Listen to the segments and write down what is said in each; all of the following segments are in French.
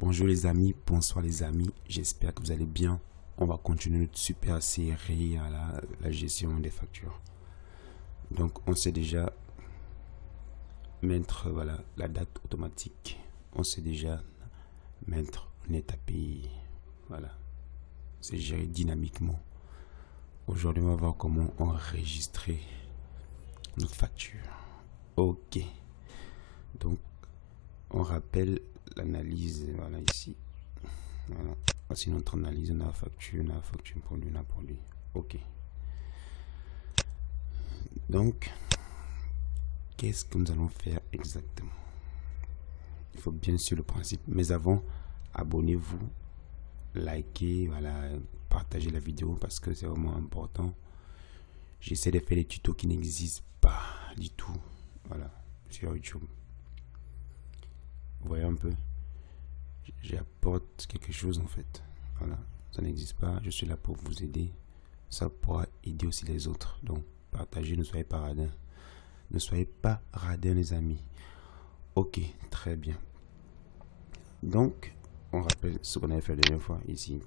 Bonjour les amis, bonsoir les amis, j'espère que vous allez bien. On va continuer notre super série à la gestion des factures. Donc on sait déjà mettre la date automatique. On sait déjà mettre net API. Voilà, c'est géré dynamiquement. Aujourd'hui on va voir comment enregistrer notre facture. Ok, donc on rappelle l'analyse, voilà ici. Voilà, voici notre analyse, on a facture, produit, on a produit. Ok. Donc, qu'est-ce que nous allons faire exactement? Il faut bien sûr le principe. Mais avant, abonnez-vous, likez, voilà, partagez la vidéo parce que c'est vraiment important. J'essaie de faire des tutos qui n'existent pas du tout. Voilà, sur YouTube. Vous voyez un peu? J'apporte quelque chose en fait. Voilà, ça n'existe pas. Je suis là pour vous aider. Ça pourra aider aussi les autres. Donc, partagez, ne soyez pas radins. Ne soyez pas radins, les amis. Ok, très bien. Donc, on rappelle ce qu'on avait fait la dernière fois ici.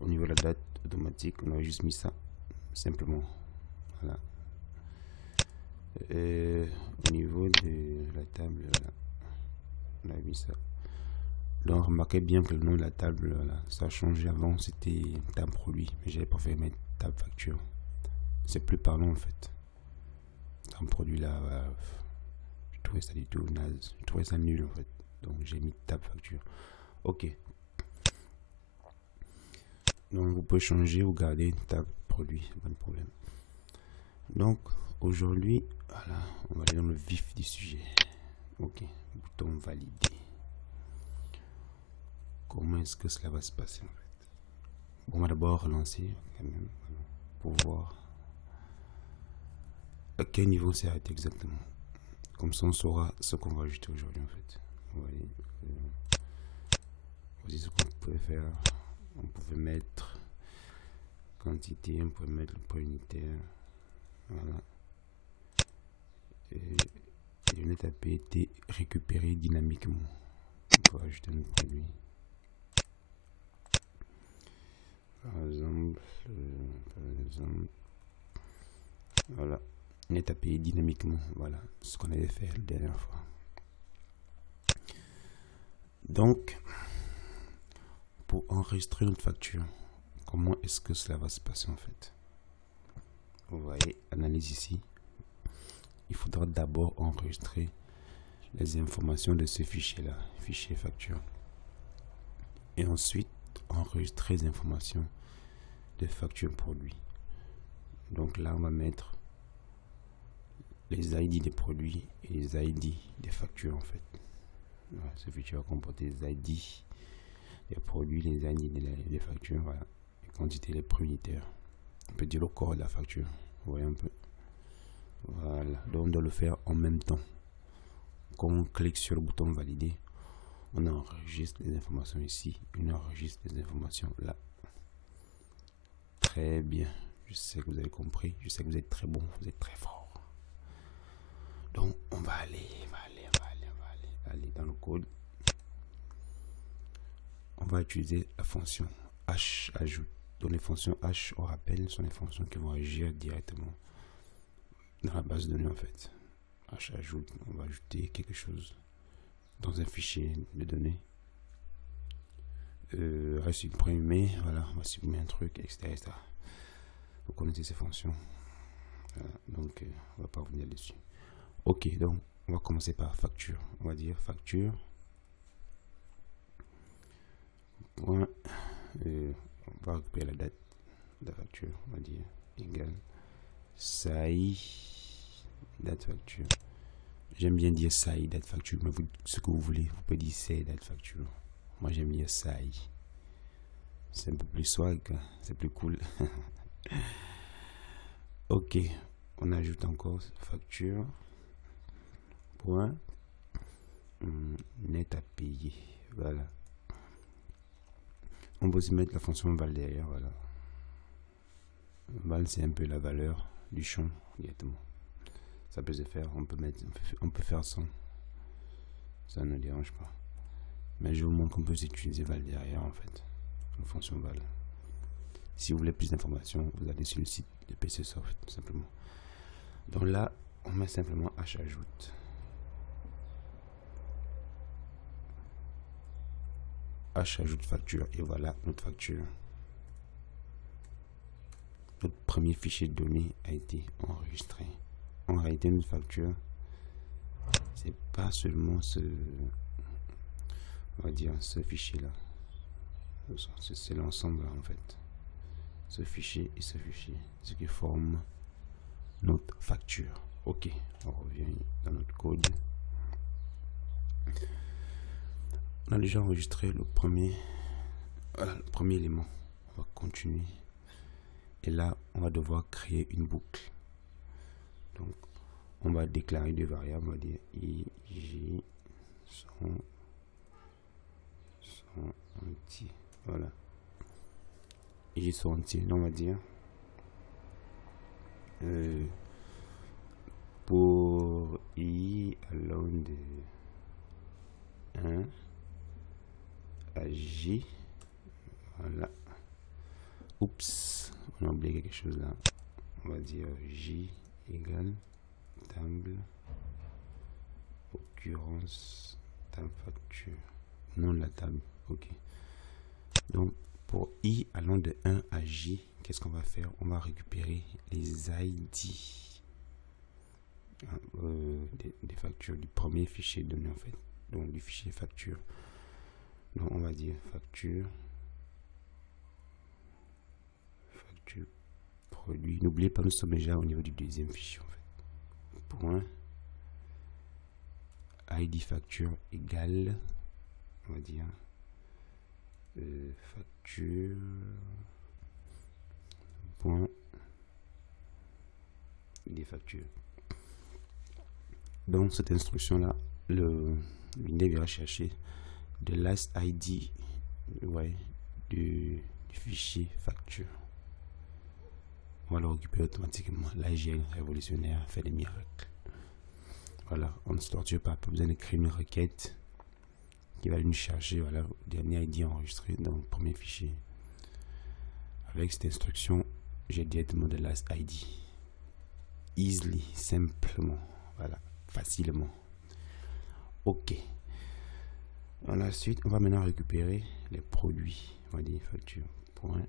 Au niveau de la date automatique, on a juste mis ça. Simplement. Voilà. Au niveau de la table, voilà, on a mis ça. Donc, remarquez bien que le nom de la table, voilà, ça a changé. Avant, c'était table produit. Mais j'avais préféré mettre table facture. C'est plus parlant en fait. Table produit là, voilà, je trouvais ça du tout naze. Je trouvais ça nul en fait. Donc, j'ai mis table facture. Ok. Donc, vous pouvez changer ou garder table produit. Pas de problème. Donc, aujourd'hui, voilà, on va aller dans le vif du sujet. Ok. Bouton valider. Comment est-ce que cela va se passer en fait? Bon, on va d'abord relancer quand même pour voir à quel niveau c'est arrêté exactement. Comme ça, on saura ce qu'on va ajouter aujourd'hui en fait. Voyez, voici ce qu'on pouvait faire. On pouvait mettre quantité, on pouvait mettre le poids unitaire. Voilà. Et le net AP été récupéré dynamiquement. On peut ajouter un produit. Par exemple, voilà, net API dynamiquement, voilà ce qu'on avait fait la dernière fois. Donc, pour enregistrer notre facture, comment est-ce que cela va se passer en fait? Vous voyez, analyse ici. Il faudra d'abord enregistrer les informations de ce fichier-là, fichier facture. Et ensuite, enregistrer les informations de facture produit. Donc là, on va mettre les ID des produits et les ID des factures en fait. Voilà, ce fichier va comporter les ID des produits, les ID des factures, voilà, les quantités, les prix unitaires. On peut dire le corps de la facture. Vous voyez un peu. Voilà, donc on doit le faire en même temps. Quand on clique sur le bouton valider, on enregistre les informations ici, on enregistre les informations là. Très bien, je sais que vous avez compris, je sais que vous êtes très bon, vous êtes très fort. Donc on va aller dans le code. On va utiliser la fonction h ajoute. Donc les fonctions h, on rappelle, sont les fonctions qui vont agir directement dans la base de données en fait. H ajoute, on va ajouter quelque chose dans un fichier de données. Supprimer, voilà, on va supprimer un truc, etc. Vous connaissez ces fonctions. Voilà, donc on va pas revenir dessus. Ok, donc on va commencer par facture. On va dire facture. Point, on va récupérer la date de la facture. On va dire égal SAI date facture. J'aime bien dire SAI date facture, mais vous, ce que vous voulez, vous pouvez dire SAI date facture. Moi j'aime dire SAI. C'est un peu plus swag, c'est plus cool. Ok, on ajoute encore facture. Point net à payer. Voilà. On peut aussi mettre la fonction val derrière. Voilà. Val, c'est un peu la valeur du champ directement. Ça peut se faire. On peut faire sans. Ça ne dérange pas. Mais je vous montre qu'on peut utiliser val derrière en fait, une fonction val. Si vous voulez plus d'informations, vous allez sur le site de PCSoft tout simplement. Donc là, on met simplement h ajoute. H ajoute facture et voilà notre facture. Notre premier fichier de données a été enregistré. En réalité, notre facture, c'est pas seulement ce, on va dire ce fichier là, c'est l'ensemble en fait, ce fichier et ce fichier, ce qui forme notre facture. Ok, on revient dans notre code. On a déjà enregistré le premier élément. On va continuer. Et là, on va devoir créer une boucle. Donc, on va déclarer deux variables. On va dire ij son entier. Voilà. Ij son entier. Là, on va dire pour i allant de 1 à j. Voilà. Oups, on a oublié quelque chose là. On va dire j égale table occurrence table facture, nom de la table. Ok. Donc pour i allant de 1 à j, qu'est-ce qu'on va faire? On va récupérer les ID des factures du premier fichier donné en fait, donc du fichier facture. Donc on va dire facture produit. N'oubliez pas, nous sommes déjà au niveau du deuxième fichier en fait. Point id facture égale, on va dire facture point des factures. Donc cette instruction là, l'INDEX ira chercher de last id, ouais, du fichier facture. On va le récupérer automatiquement. L'IGN révolutionnaire fait des miracles. Voilà, on ne se torture pas besoin de créer une requête qui va nous chercher, voilà, le dernier ID enregistré dans le premier fichier. Avec cette instruction, j'ai directement de last ID. Easily, simplement, voilà, facilement. Ok. Dans la suite, on va maintenant récupérer les produits. On va dire facture point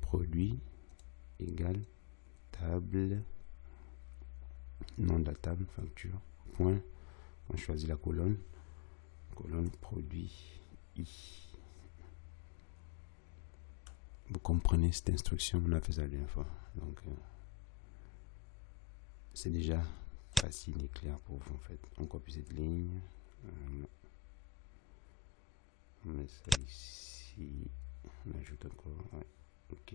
produit égale table, nom de la table, facture, point, on choisit la colonne produit i. Vous comprenez cette instruction, on a fait ça la dernière fois, donc c'est déjà facile et clair pour vous en fait. On copie cette ligne, on met ça ici, on ajoute encore, ouais, ok.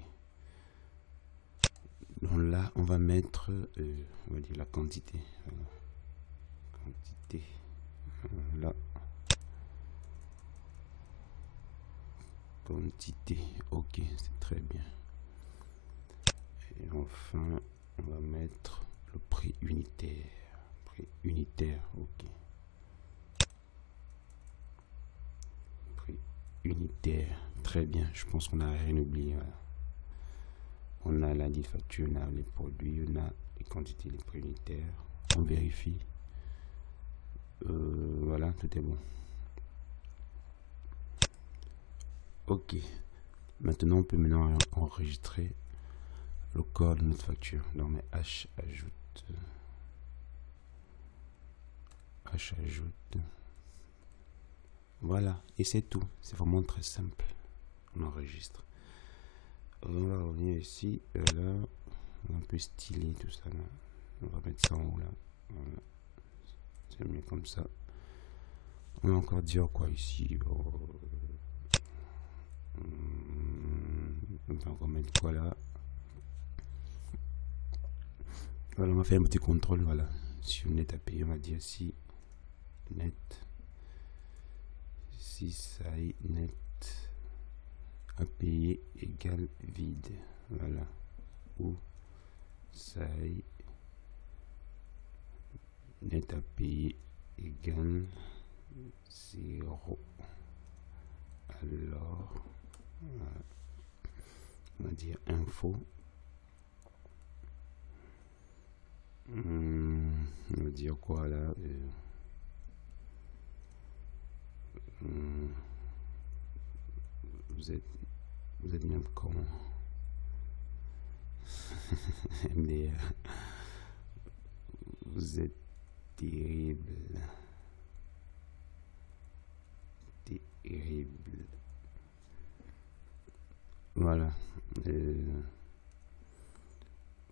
Donc là, on va mettre, on va dire la quantité. Voilà. Quantité. Là. Quantité. Ok, c'est très bien. Et enfin, on va mettre le prix unitaire. Prix unitaire, ok. Prix unitaire. Très bien. Je pense qu'on n'a rien oublié. Voilà. On a l'indice facture, on a les produits, on a les quantités, les prix unitaires. On vérifie. Voilà, tout est bon. Ok. Maintenant, on peut enregistrer le corps de notre facture. Donc, on met h ajoute. H ajoute. Voilà. Et c'est tout. C'est vraiment très simple. On enregistre. On va revenir ici, là, un peu stylé tout ça là. On va mettre ça en haut là. Voilà. C'est mieux comme ça. On va encore dire quoi ici. On va encore mettre quoi là. Voilà, on va faire un petit contrôle. Voilà. Si on est à payer, on va dire si net. Si ça est net à payer égale vide, voilà, ou ça est net à payer égale 0. Alors, on va dire info. On va dire quoi là? Vous êtes même comment? MDR. Vous êtes terrible. Terrible. Voilà.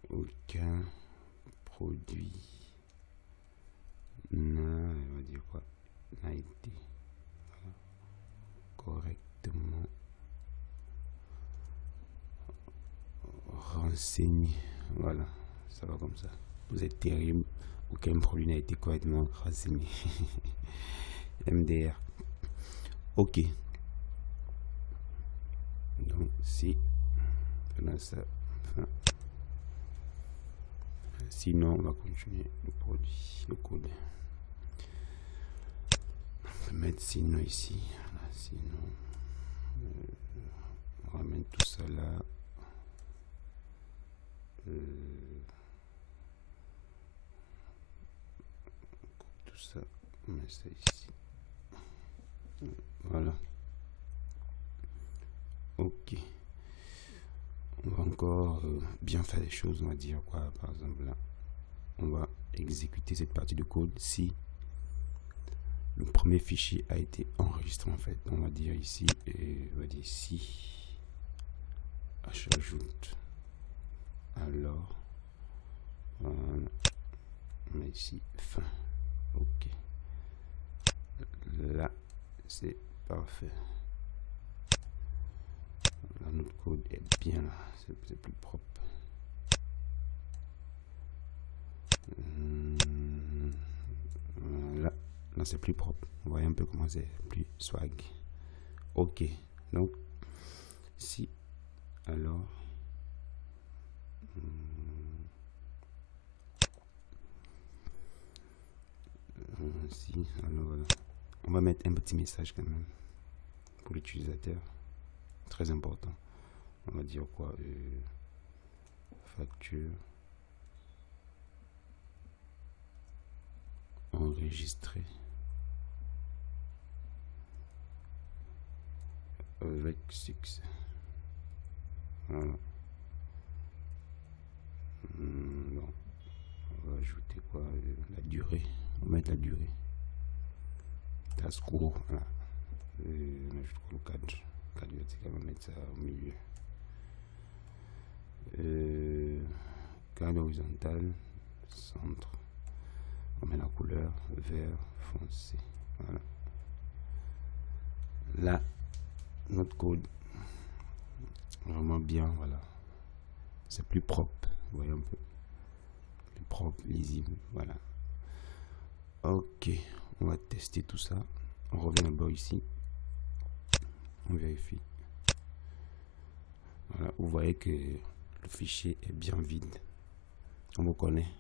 Aucun produit on va dire quoi, n'a été correctement renseigné. Voilà, ça va comme ça. Vous êtes terrible. Aucun produit n'a été correctement renseigné. MDR. Ok. Donc si là ça. Enfin, sinon on va continuer le produit, le code. On va mettre sinon ici. Voilà, sinon on va mettre tout ça là. Tout ça, on met ça ici. Voilà. Ok. On va encore bien faire les choses. On va dire quoi, par exemple là. On va exécuter cette partie de code si le premier fichier a été enregistré en fait. On va dire ici, on va dire si j'ajoute. Alors, voilà. On met ici fin. Ok. Là, c'est parfait. Là, notre code est bien là. C'est plus propre. Là c'est plus propre. Vous voyez un peu comment c'est plus swag. Ok. Donc, si, alors, si, alors voilà. On va mettre un petit message quand même pour l'utilisateur. Très important. On va dire quoi? Facture enregistrée avec succès. Voilà. Bon, on va ajouter quoi? La durée. On va mettre la durée. Task court. Voilà. On ajoute le cadre. Cadre vertical, on va mettre ça au milieu. Cadre horizontal, centre. On met la couleur vert foncé. Voilà. Là, notre code vraiment bien, voilà. C'est plus propre, vous voyez un peu. Plus propre, lisible, voilà. Ok, on va tester tout ça. On revient d'abord ici. On vérifie. Voilà, vous voyez que le fichier est bien vide. On vous connaît.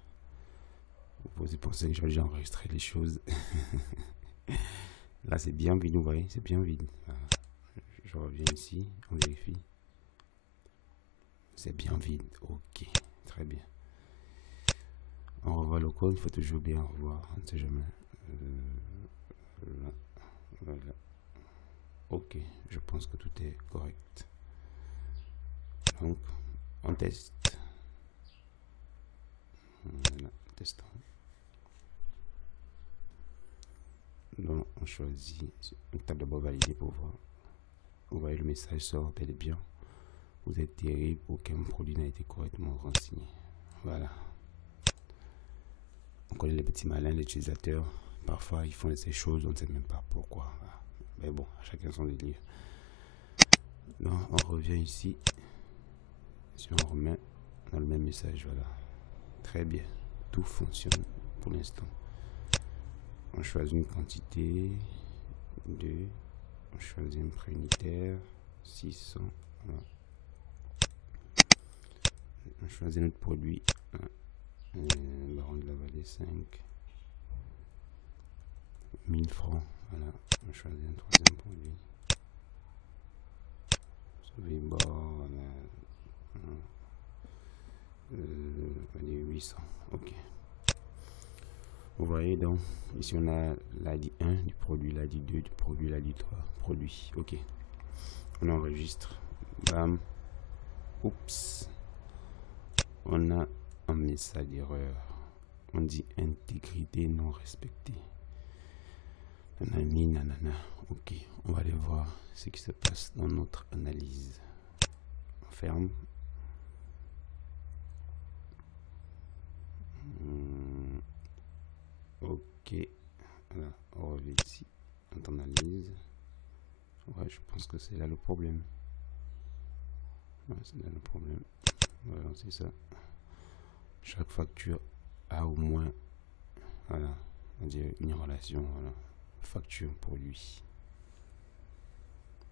Vous pouvez penser que j'ai déjà enregistré les choses. Là, c'est bien vide, vous voyez, c'est bien vide. Voilà. Je reviens ici, on vérifie. C'est bien vide. Ok, très bien. On revoit le code, il faut toujours bien revoir, on ne sait jamais. Là, voilà. Ok, je pense que tout est correct. Donc, on teste. Voilà, testons. Donc, on choisit. On tape d'abord valider pour voir. Vous voyez, le message sort bel et bien. Vous êtes terrible, aucun produit n'a été correctement renseigné. Voilà. On connaît les petits malins, les utilisateurs. Parfois, ils font ces choses, on ne sait même pas pourquoi. Voilà. Mais bon, chacun son délire. Donc, on revient ici. Si on remet dans le même message, voilà. Très bien. Tout fonctionne pour l'instant. On choisit une quantité de. On choisit un prix unitaire 600. Voilà. On choisit notre produit. Baron de la Vallée 5. 1000 francs. Voilà, on choisit un troisième produit. Sauver bord, voilà. On va dire 800. Ok. Vous voyez donc, ici on a l'ID 1 du produit, l'ID 2 du produit, l'ID 3 produit. Ok. On enregistre. Bam. Oups. On a un message d'erreur. On dit intégrité non respectée. Nanani, nanana. Ok. On va aller voir ce qui se passe dans notre analyse. On ferme. Ok. Voilà. On revient ici. On analyse. Ouais, je pense que c'est là le problème. Ouais, c'est là le problème. Voilà, c'est ça. Chaque facture a au moins, voilà, on dirait une relation, voilà, facture pour lui.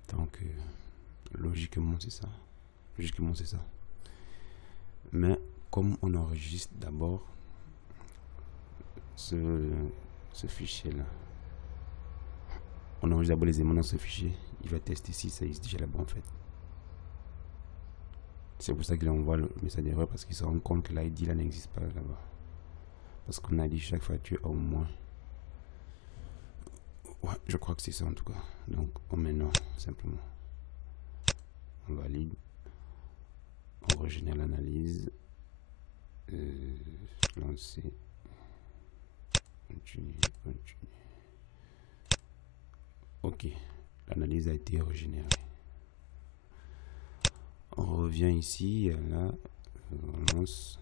Donc, logiquement, c'est ça. Logiquement, c'est ça. Mais comme on enregistre d'abord ce fichier-là, on enregistre d'abord les éléments dans ce fichier, il va tester si ça existe déjà là-bas en fait. C'est pour ça qu'il envoie le message d'erreur, parce qu'il se rend compte que l'ID là n'existe pas là-bas. Parce qu'on a dit chaque facture a au moins. Ouais, je crois que c'est ça en tout cas. Donc on met non, simplement. On valide. On régénère l'analyse. Lancer. Continue. Ok. L'analyse a été régénérée. On revient ici, là, on lance.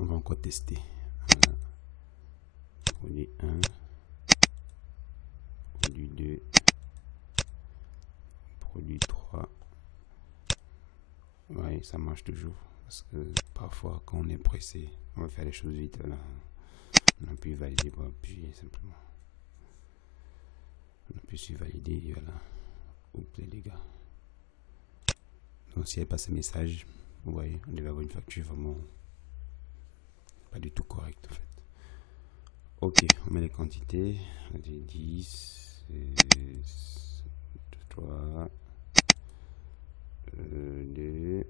On va encore tester. Voilà. Produit 1, produit 2, produit 3. Ouais, ça marche toujours. Parce que parfois, quand on est pressé, on va faire les choses vite. Voilà. On appuie valider pour appuyer simplement. On appuie sur valider, voilà. Oups, les gars. Donc, si elle passe ce message, vous voyez, on devait avoir une facture vraiment pas du tout correcte en fait. Ok, on met les quantités. On dit 10, 3, 2,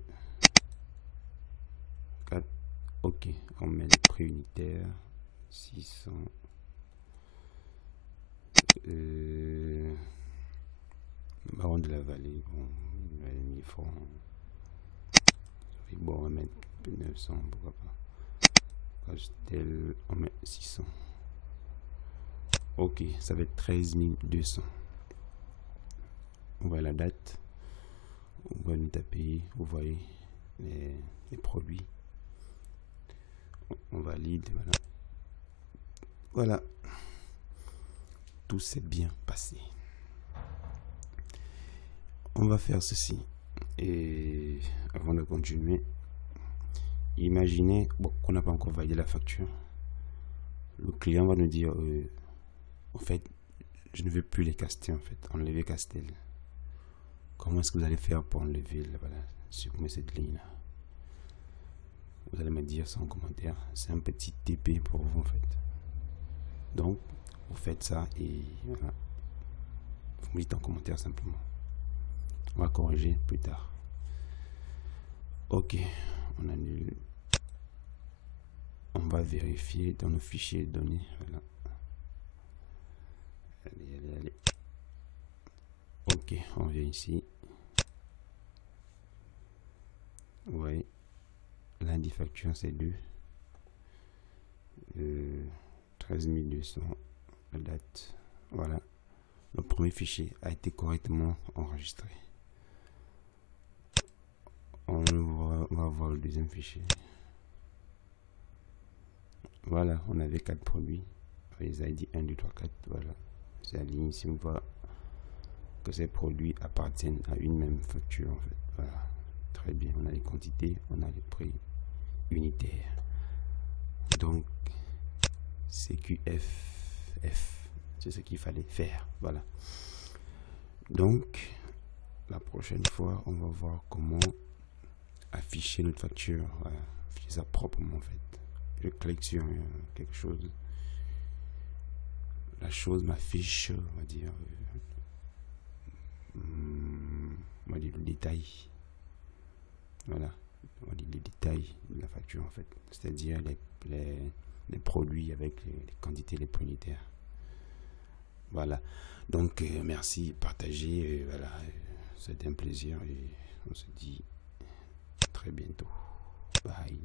4. Ok, on met les prix unitaires. 600. Baron de la Vallée, bon, il a mis francs. Bon, on va mettre 900, pourquoi pas. Pastel, on met 600. Ok, ça va être 13 200. On voit la date. On va nous taper, vous voyez les produits. On valide, voilà. Voilà. Tout s'est bien passé. On va faire ceci. Et avant de continuer, imaginez qu'on n'a pas encore validé la facture. Le client va nous dire en fait, je ne veux plus les caster en fait, enlever Castel. Comment est-ce que vous allez faire pour enlever voilà, supprimer cette ligne là? Vous allez me dire ça en commentaire. C'est un petit TP pour vous en fait. Donc vous faites ça et voilà. Vous me dites en commentaire simplement. On va corriger plus tard. Ok, on annule. On va vérifier dans nos fichiers de données. Voilà. Allez. Ok, on vient ici. Vous voyez, lundi facture c'est 2. 13 200. La date. Voilà. Le premier fichier a été correctement enregistré. On va voir le deuxième fichier. Voilà, on avait 4 produits. Les ID 1, 2, 3, 4. Voilà. C'est la ligne ici. On voit que ces produits appartiennent à une même facture. En fait. Voilà. Très bien. On a les quantités, on a les prix unitaires. Donc, CQFF. C'est ce qu'il fallait faire. Voilà. Donc, la prochaine fois, on va voir comment afficher notre facture. Voilà. Afficher ça proprement en fait. Je clique sur quelque chose. la chose, ma fiche, on va dire le détail. Voilà, on va dire les détails de la facture en fait, c'est-à-dire les produits avec les quantités, les prix unitaires. Voilà, donc merci, partagez, voilà, c'était un plaisir et on se dit à très bientôt. Bye.